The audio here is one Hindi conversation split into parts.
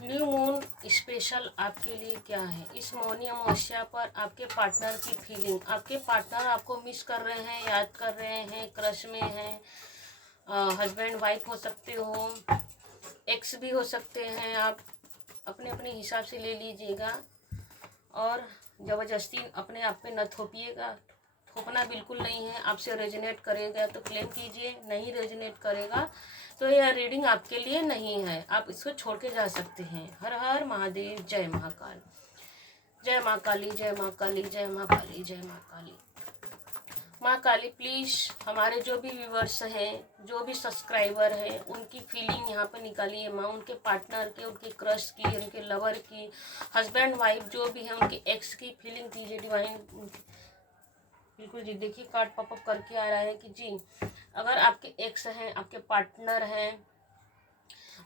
न्यू मून स्पेशल आपके लिए क्या है? इस मौनी अमावस्या पर आपके पार्टनर की फीलिंग, आपके पार्टनर आपको मिस कर रहे हैं, याद कर रहे हैं, क्रश में हैं, हस्बैंड वाइफ हो सकते हो, एक्स भी हो सकते हैं, आप अपने अपने हिसाब से ले लीजिएगा और ज़बरदस्ती अपने आप पे न थोपिएगा। थोपना बिल्कुल नहीं है। आपसे रेजोनेट करेगा तो क्लेम कीजिए, नहीं रेजोनेट करेगा तो यह रीडिंग आपके लिए नहीं है, आप इसको छोड़ के जा सकते हैं। हर हर महादेव, जय महाकाल, जय माँ काली, जय माँ काली, जय माँ काली, जय माँ काली। माँ काली प्लीज़ हमारे जो भी व्यूवर्स हैं, जो भी सब्सक्राइबर हैं, उनकी फीलिंग यहाँ पर निकालिए माँ। उनके पार्टनर के, उनके क्रश की, उनके लवर की, हस्बैंड वाइफ जो भी है, उनके एक्स की फीलिंग कीजिए डिवाइन। बिल्कुल जी, देखिए कार्ड पॉपअप करके आ रहा है कि जी अगर आपके एक्स हैं, आपके पार्टनर हैं,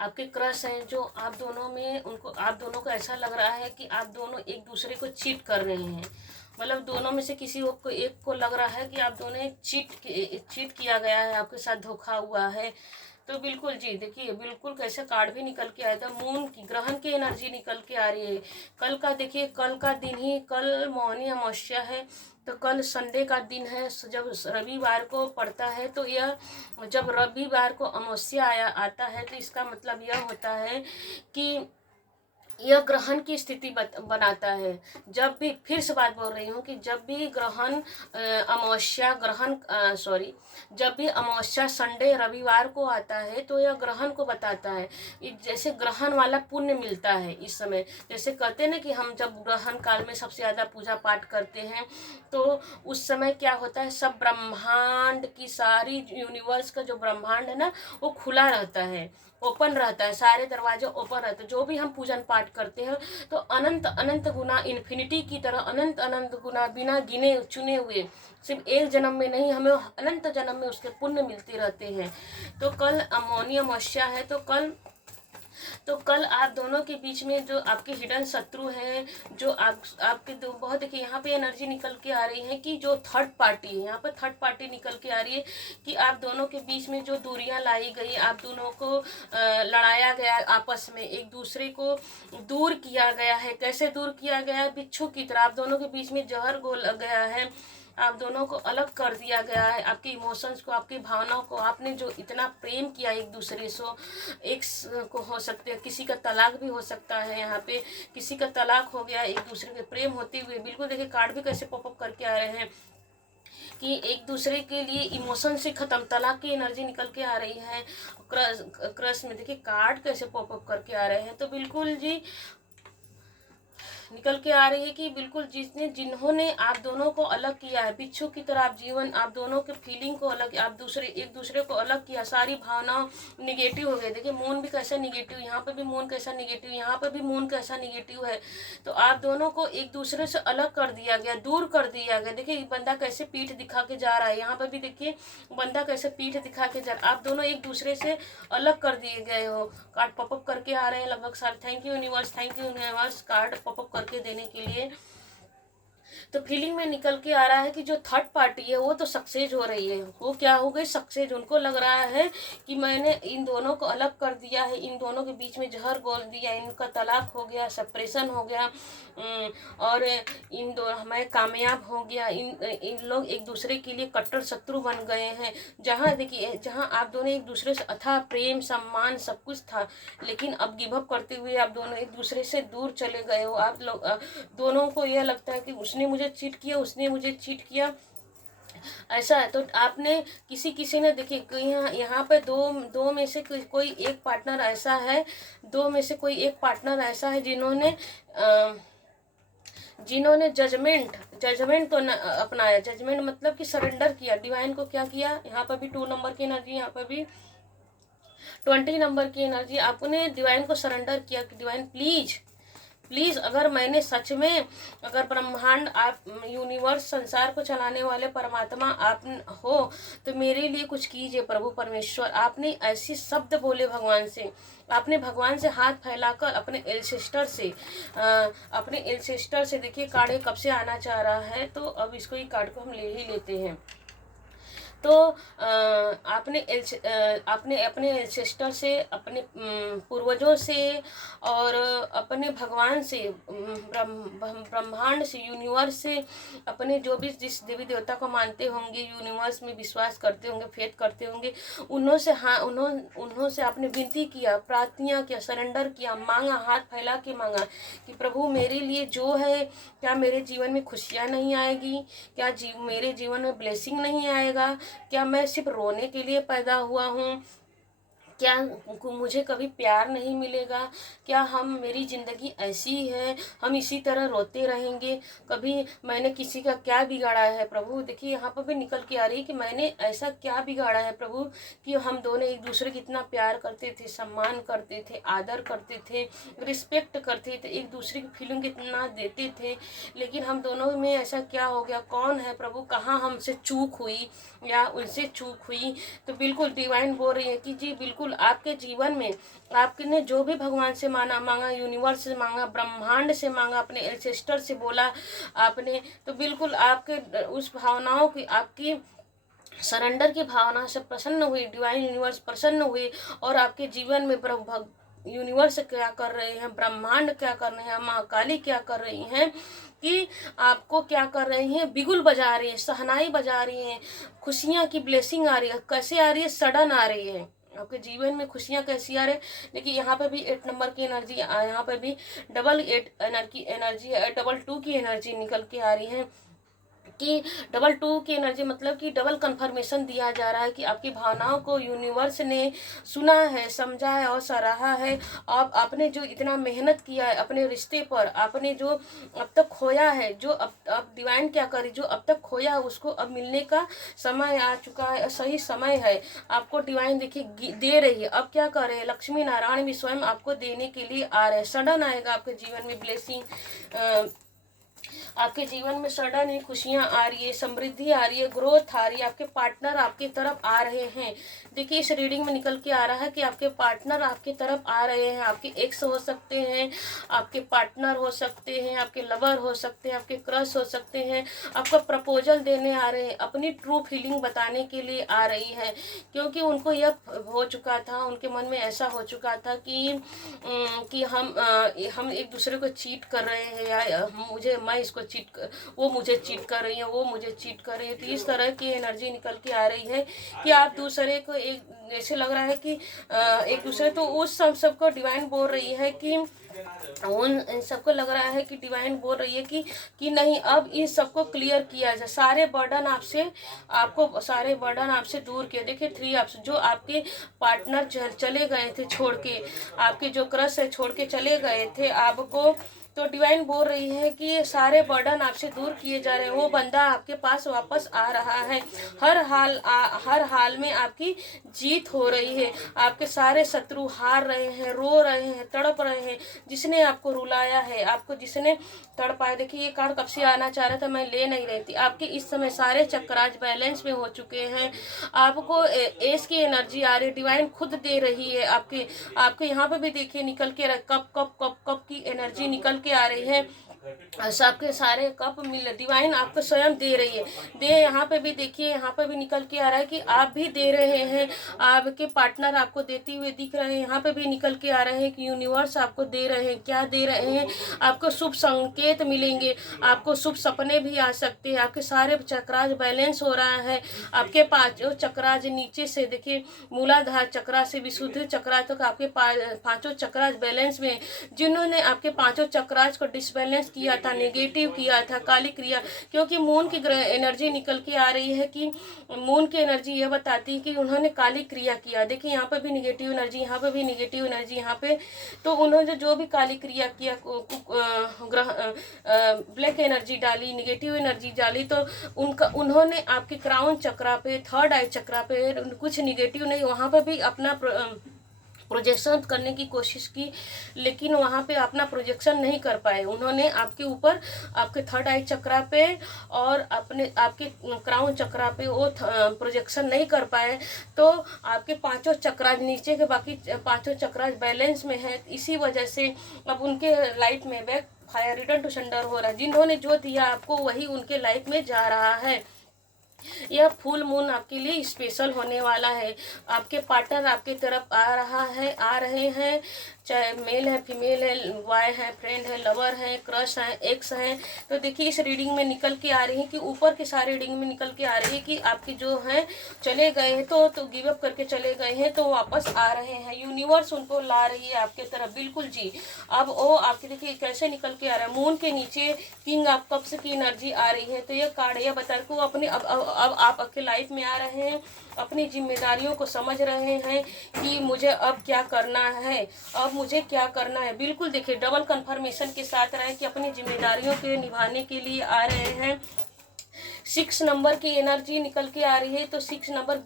आपके क्रश हैं, जो आप दोनों में उनको, आप दोनों को ऐसा लग रहा है कि आप दोनों एक दूसरे को चीट कर रहे हैं। मतलब दोनों में से किसी को एक को लग रहा है कि आप दोनों चीट किया गया है, आपके साथ धोखा हुआ है। तो बिल्कुल जी देखिए, बिल्कुल कैसे कार्ड भी निकल के आया था, मून की, ग्रहण की एनर्जी निकल के आ रही है। कल का देखिए, कल का दिन ही, कल मौनी अमावस्या है, तो कल संडे का दिन है। जब रविवार को पड़ता है तो यह, जब रविवार को अमावस्या आता है तो इसका मतलब यह होता है कि यह ग्रहण की स्थिति बनाता है। जब भी, फिर से बात बोल रही हूँ कि जब भी ग्रहण अमावस्या ग्रहण सॉरी जब भी अमावस्या संडे रविवार को आता है तो यह ग्रहण को बताता है। जैसे ग्रहण वाला पुण्य मिलता है इस समय। जैसे कहते हैं ना कि हम जब ग्रहण काल में सबसे ज़्यादा पूजा पाठ करते हैं तो उस समय क्या होता है, सब ब्रह्मांड की सारी यूनिवर्स का जो ब्रह्मांड है ना, वो खुला रहता है, ओपन रहता है, सारे दरवाजे ओपन रहते हैं। जो भी हम पूजन पाठ करते हैं तो अनंत अनंत गुना, इन्फिनिटी की तरह अनंत अनंत गुना, बिना गिने चुने हुए, सिर्फ एक जन्म में नहीं, हमें अनंत जन्म में उसके पुण्य मिलते रहते हैं। तो कल मौनी अमावस्या है, तो कल आप दोनों के बीच में जो आपके हिडन शत्रु हैं, जो आपके दो बहुत, देखिए यहाँ पे एनर्जी निकल के आ रही है कि जो थर्ड पार्टी है, यहाँ पर थर्ड पार्टी निकल के आ रही है कि आप दोनों के बीच में जो दूरियां लाई गई, आप दोनों को लड़ाया गया, आपस में एक दूसरे को दूर किया गया है। कैसे दूर किया गया है? बिच्छू की तरह आप दोनों के बीच में जहर घोल गया है, आप दोनों को अलग कर दिया गया है। आपके इमोशंस को, आपकी भावनाओं को, आपने जो इतना प्रेम किया एक दूसरे से, एक को हो सकते हैं, किसी का तलाक भी हो सकता है, यहाँ पे किसी का तलाक हो गया एक दूसरे के प्रेम होते हुए। बिल्कुल देखिए कार्ड भी कैसे पॉपअप करके आ रहे हैं कि एक दूसरे के लिए इमोशन से खत्म, तलाक की एनर्जी निकल के आ रही है। क्रश में देखिए कार्ड कैसे पॉपअप करके आ रहे हैं। तो बिल्कुल जी निकल के आ रही है कि बिल्कुल जिन्होंने आप दोनों को अलग किया है, बिच्छू की तरह आप दोनों के फीलिंग को अलग, आप एक दूसरे को अलग किया, सारी भावनाओं निगेटिव हो गई। देखिए मून भी कैसा निगेटिव, यहाँ पर भी मून कैसा निगेटिव, यहाँ पर भी मून कैसा निगेटिव है। तो आप दोनों को एक दूसरे से अलग कर दिया गया, दूर कर दिया गया। देखिए बंदा कैसे पीठ दिखा के जा रहा है, यहाँ पर भी देखिए बंदा कैसे पीठ दिखा के जा रहा है। आप दोनों एक दूसरे से अलग कर दिए गए हो। कार्ड पॉपअप करके आ रहे हैं लगभग सारे। Thank you universe, thank you universe card popup करके देने के लिए। तो फीलिंग में निकल के आ रहा है कि जो थर्ड पार्टी है वो तो सक्सेस हो रही है। वो क्या हो गई? सक्सेस। उनको लग रहा है कि मैंने इन दोनों को अलग कर दिया है, इन दोनों के बीच में जहर घोल दिया, इनका तलाक हो गया, सेपरेशन हो गया, और इन दो मैं कामयाब हो गया। इन लोग एक दूसरे के लिए कट्टर शत्रु बन गए हैं। जहाँ देखिए, जहाँ आप दोनों एक दूसरे से अथाह प्रेम सम्मान सब कुछ था, लेकिन अब गिव अप करते हुए आप दोनों एक दूसरे से दूर चले गए हो। आप लोग दोनों को यह लगता है कि उसने मुझे चीट किया, उसने मुझे चीट किया, ऐसा है। तो आपने किसी ने देखिए यहाँ पे दो में से कोई एक पार्टनर ऐसा है, दो में से कोई एक पार्टनर ऐसा है जिन्होंने जजमेंट तो अपनाया। जजमेंट मतलब कि सरेंडर किया डिवाइन को। क्या किया? यहाँ पर भी 2 नंबर की एनर्जी, यहाँ पर भी 20 नंबर की एनर्जी। आपने डिवाइन को सरेंडर किया कि डिवाइन प्लीज़ अगर मैंने सच में, अगर ब्रह्मांड आप, यूनिवर्स, संसार को चलाने वाले परमात्मा आप हो तो मेरे लिए कुछ कीजिए प्रभु परमेश्वर। आपने ऐसे शब्द बोले भगवान से, आपने भगवान से हाथ फैलाकर अपने एलसेस्टर से देखिए कार्ड कब से आना चाह रहा है। तो अब इसको, ये कार्ड को हम ले ही लेते हैं। तो आपने अपने एंसेस्टर से, अपने पूर्वजों से और अपने भगवान से, ब्रह्मांड से, यूनिवर्स से, अपने जो भी जिस देवी देवता को मानते होंगे, यूनिवर्स में विश्वास करते होंगे, फेथ करते होंगे, उन्हों से आपने विनती किया, प्रार्थना किया, सरेंडर किया, मांगा, हाथ फैला के मांगा कि प्रभु मेरे लिए जो है, क्या मेरे जीवन में खुशियाँ नहीं आएगी, क्या मेरे जीवन में ब्लेसिंग नहीं आएगा, क्या मैं सिर्फ रोने के लिए पैदा हुआ हूँ, क्या मुझे कभी प्यार नहीं मिलेगा, क्या मेरी ज़िंदगी ऐसी है, हम इसी तरह रोते रहेंगे, कभी मैंने किसी का क्या बिगाड़ा है प्रभु। देखिए यहाँ पर भी निकल के आ रही है कि मैंने ऐसा क्या बिगाड़ा है प्रभु कि हम दोनों एक दूसरे की इतना प्यार करते थे, सम्मान करते थे, आदर करते थे, रिस्पेक्ट करते थे, एक दूसरे की फीलिंग इतना देते थे, लेकिन हम दोनों में ऐसा क्या हो गया, कौन है प्रभु, कहाँ हमसे चूक हुई या उनसे चूक हुई। तो बिल्कुल डिवाइन बोल रही है कि जी बिल्कुल आपके जीवन में आपने जो भी भगवान से मांगा, यूनिवर्स से मांगा, ब्रह्मांड से मांगा, अपने एंसेस्टर से बोला आपने, तो बिल्कुल आपके उस भावनाओं की, आपकी सरेंडर की भावना से प्रसन्न हुई, डिवाइन यूनिवर्स प्रसन्न हुई और आपके जीवन में यूनिवर्स क्या कर रहे हैं, ब्रह्मांड क्या कर रहे हैं, माँ काली क्या कर रही हैं कि आपको क्या कर रही हैं, बिगुल बजा रही हैं, सहनाई बजा रही हैं, खुशियाँ की ब्लेसिंग आ रही है। कैसे आ रही है, सडन आ रही है आपके जीवन में खुशियाँ कैसी आ रही है। देखिए यहाँ पे भी 8 नंबर की एनर्जी, यहाँ पे भी 8 एनर्जी, 2 की एनर्जी निकल के आ रही है कि 2 की एनर्जी मतलब कि डबल कंफर्मेशन दिया जा रहा है कि आपकी भावनाओं को यूनिवर्स ने सुना है, समझा है और सराहा है। आपने जो इतना मेहनत किया है अपने रिश्ते पर, आपने जो अब तक खोया है, जो अब डिवाइन क्या करे, जो अब तक खोया है उसको अब मिलने का समय आ चुका है, सही समय है। आपको डिवाइन देखिए दे रही है। अब क्या कर रहे हैं, लक्ष्मी नारायण भी स्वयं आपको देने के लिए आ रहे हैं। सडन आएगा आपके जीवन में ब्लेसिंग, आपके जीवन में सडन ही खुशियाँ आ रही है, समृद्धि आ रही है, ग्रोथ आ रही है, आपके पार्टनर आपके तरफ आ रहे हैं। देखिए इस रीडिंग में निकल के आ रहा है कि आपके पार्टनर आपके तरफ आ रहे हैं। आपके एक्स हो सकते हैं, आपके पार्टनर हो सकते हैं, आपके लवर हो सकते हैं, आपके क्रश हो सकते हैं, आपका प्रपोजल देने आ रहे हैं, अपनी ट्रू फीलिंग बताने के लिए आ रही है, क्योंकि उनको यह हो चुका था, उनके मन में ऐसा हो चुका था कि हम एक दूसरे को चीट कर रहे हैं, या मैं इसको वो मुझे चीट कर रही है, वो मुझे चीट कर रही है। तो इस तरह की एनर्जी निकल के आ रही है कि आप दूसरे को एक ऐसे लग रहा है कि एक दूसरे, तो उस सबको डिवाइन बोल रही है कि उन सबको लग रहा है कि डिवाइन बोल रही है कि नहीं, अब इन सबको क्लियर किया जाए, सारे बर्डन आपसे दूर किया। देखिए 3 ऑप्शन, जो आपके पार्टनर चले गए थे छोड़ के, आपके जो क्रश है छोड़ के चले गए थे आपको, तो डिवाइन बोल रही है कि ये सारे बर्डन आपसे दूर किए जा रहे हैं। वो बंदा आपके पास वापस आ रहा है। हर हाल में आपकी जीत हो रही है। आपके सारे शत्रु हार रहे हैं, रो रहे हैं, तड़प रहे हैं। जिसने आपको रुलाया है, आपको जिसने तड़पाया, देखिए ये कार्ड कब से आना चाह रहा था, मैं ले नहीं रही थी। आपके इस समय सारे चक्राज बैलेंस में हो चुके हैं। आपको एस की एनर्जी आ रही है, डिवाइन खुद दे रही है। आपके यहाँ पे भी देखिए निकल के कप कप कप कप की एनर्जी निकल के आ रही है। सबके सारे कप डिवाइन आपको स्वयं दे रही है। यहाँ पे भी देखिए, यहाँ पे भी निकल के आ रहा है कि आप भी दे रहे हैं, आपके पार्टनर आपको देते हुए दिख रहे हैं। यहाँ पे भी निकल के आ रहे हैं कि यूनिवर्स आपको दे रहे हैं। क्या दे रहे हैं, आपको शुभ संकेत मिलेंगे, आपको शुभ सपने भी आ सकते हैं। आपके सारे चक्राज बैलेंस हो रहा है। आपके 5 चक्राज नीचे से देखिए, मूलाधार चक्रा से विशुद्ध चक्रा तक आपके 5 चक्राज बैलेंस में। जिन्होंने आपके 5 चक्राज को डिसबैलेंस किया था, नेगेटिव किया था, काली क्रिया, क्योंकि मून की एनर्जी निकल के आ रही है कि मून की एनर्जी यह बताती है कि उन्होंने काली क्रिया किया। देखिए यहाँ पे भी निगेटिव एनर्जी, यहाँ पे भी निगेटिव एनर्जी, यहाँ पे तो उन्होंने जो भी काली क्रिया किया, ब्लैक एनर्जी डाली, निगेटिव एनर्जी डाली, तो उन्होंने आपके क्राउन चक्रा पे, थर्ड आई चक्रा पे कुछ निगेटिव नहीं, वहाँ पे भी अपना प्रोजेक्शन करने की कोशिश की, लेकिन वहाँ पे अपना प्रोजेक्शन नहीं कर पाए। उन्होंने आपके ऊपर, आपके थर्ड आई चक्रा पे और आपके क्राउन चक्रा पे वो प्रोजेक्शन नहीं कर पाए। तो आपके 5 चक्राज नीचे के बाकी 5 चक्राज बैलेंस में है। इसी वजह से अब उनके लाइफ में back fire, return to sender हो रहा है। जिन्होंने जो दिया आपको, वही उनके लाइफ में जा रहा है। यह फुल मून आपके लिए स्पेशल होने वाला है। आपके पार्टनर आपकी तरफ आ रहे हैं, चाहे मेल है, फीमेल है, बॉय है, फ्रेंड है, लवर है, क्रश है, एक्स है। तो देखिए इस रीडिंग में निकल के आ रही है कि ऊपर के सारे रीडिंग में निकल के आ रही है कि आपकी जो है चले गए हैं तो गिव अप करके चले गए हैं, तो वापस आ रहे हैं। यूनिवर्स उनको ला रही है आपके तरफ, बिल्कुल जी। अब वो आपके देखिए कैसे निकल के आ रहा है, मून के नीचे किंग ऑफ कप्स की एनर्जी आ रही है। तो ये कार्ड यह बता रहा है कि अपने अब आप आपके लाइफ में आ रहे हैं, अपनी जिम्मेदारियों को समझ रहे हैं कि मुझे अब क्या करना है, अब मुझे क्या करना है। बिल्कुल देखिए डबल कंफर्मेशन के साथ रहे कि अपनी जिम्मेदारियों के निभाने के लिए आ रहे हैं। 6 नंबर की एनर्जी निकल के आ रही है, तो 6 नंबर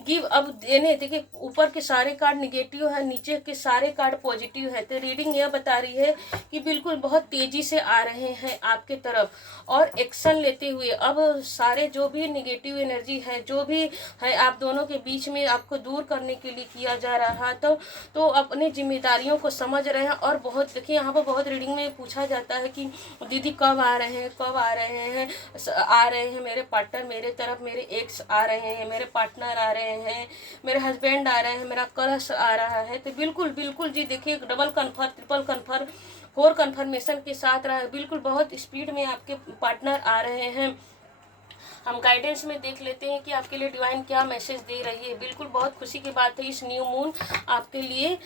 गिव अब देने। देखिए ऊपर के सारे कार्ड निगेटिव है, नीचे के सारे कार्ड पॉजिटिव है। तो रीडिंग यह बता रही है कि बिल्कुल बहुत तेजी से आ रहे हैं आपके तरफ और एक्शन लेते हुए। अब सारे जो भी निगेटिव एनर्जी है, जो भी है आप दोनों के बीच में, आपको दूर करने के लिए किया जा रहा तो अपनी जिम्मेदारियों को समझ रहे हैं। और बहुत देखिए यहाँ पर बहुत रीडिंग में पूछा जाता है कि दीदी कब आ रहे हैं, कब आ रहे हैं, आ रहे हैं मेरे पार्टनर मेरे तरफ, मेरे एक्स आ रहे हैं, मेरे पार्टनर आ रहे हैं, मेरे हस्बैंड आ रहे हैं, मेरा क्रश आ रहा है। तो बिल्कुल बिल्कुल जी देखिए double confirm, triple confirm, 4 confirmation के साथ रहा है। बिल्कुल बहुत स्पीड में आपके पार्टनर आ रहे हैं। हम गाइडेंस में देख लेते हैं कि आपके लिए डिवाइन क्या मैसेज दे रही है। बिल्कुल बहुत खुशी की बात है, इस न्यू मून आपके लिए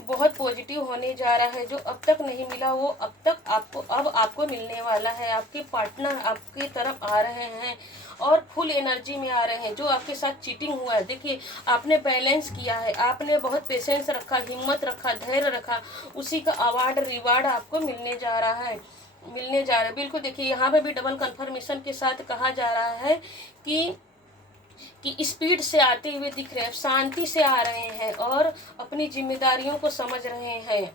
बहुत पॉजिटिव होने जा रहा है। जो अब तक नहीं मिला वो अब आपको मिलने वाला है। आपके पार्टनर आपकी तरफ आ रहे हैं और फुल एनर्जी में आ रहे हैं। जो आपके साथ चीटिंग हुआ है, देखिए आपने बैलेंस किया है, आपने बहुत पेशेंस रखा, हिम्मत रखा, धैर्य रखा, उसी का अवार्ड रिवार्ड आपको मिलने जा रहा है। बिल्कुल देखिए यहाँ पे भी डबल कंफर्मेशन के साथ कहा जा रहा है कि स्पीड से आते हुए दिख रहे हैं, शांति से आ रहे हैं और अपनी जिम्मेदारियों को समझ रहे हैं।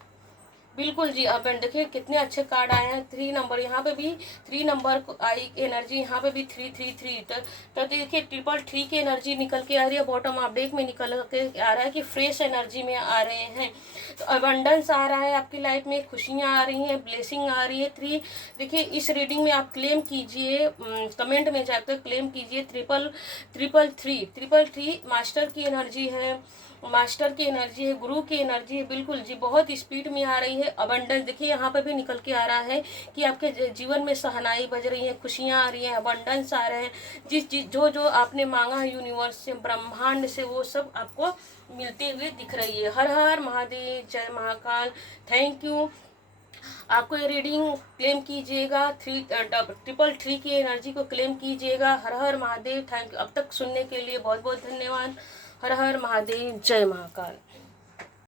बिल्कुल जी। अब देखिए कितने अच्छे कार्ड आए हैं। 3 नंबर यहाँ पे भी 3 नंबर आई एनर्जी, यहाँ पे भी 3 तो देखिए 3 की एनर्जी निकल के आ रही है। बॉटम ऑफ डेक में निकल के आ रहा है कि फ्रेश एनर्जी में आ रहे हैं। तो अबंडेंस आ रहा है आपकी लाइफ में, खुशियाँ आ रही हैं, ब्लेसिंग आ रही है। 3 देखिए इस रीडिंग में आप क्लेम कीजिए, कमेंट में जाकर क्लेम कीजिए। ट्रिपल थ्री मास्टर की एनर्जी है, मास्टर की एनर्जी है, गुरु की एनर्जी है। बिल्कुल जी बहुत स्पीड में आ रही है। अबंडेंस देखिए यहाँ पे भी निकल के आ रहा है कि आपके जीवन में सहनाई बज रही है, खुशियाँ आ रही हैं, अबंडेंस आ रहे हैं। जिस चीज जो आपने मांगा है यूनिवर्स से, ब्रह्मांड से, वो सब आपको मिलते हुए दिख रही है। हर हर महादेव, जय महाकाल। Thank you. आपको ये रीडिंग क्लेम कीजिएगा, 3 की एनर्जी को क्लेम कीजिएगा। हर हर महादेव। Thank you. अब तक सुनने के लिए बहुत बहुत धन्यवाद। हर हर महादेव, जय महाकाल।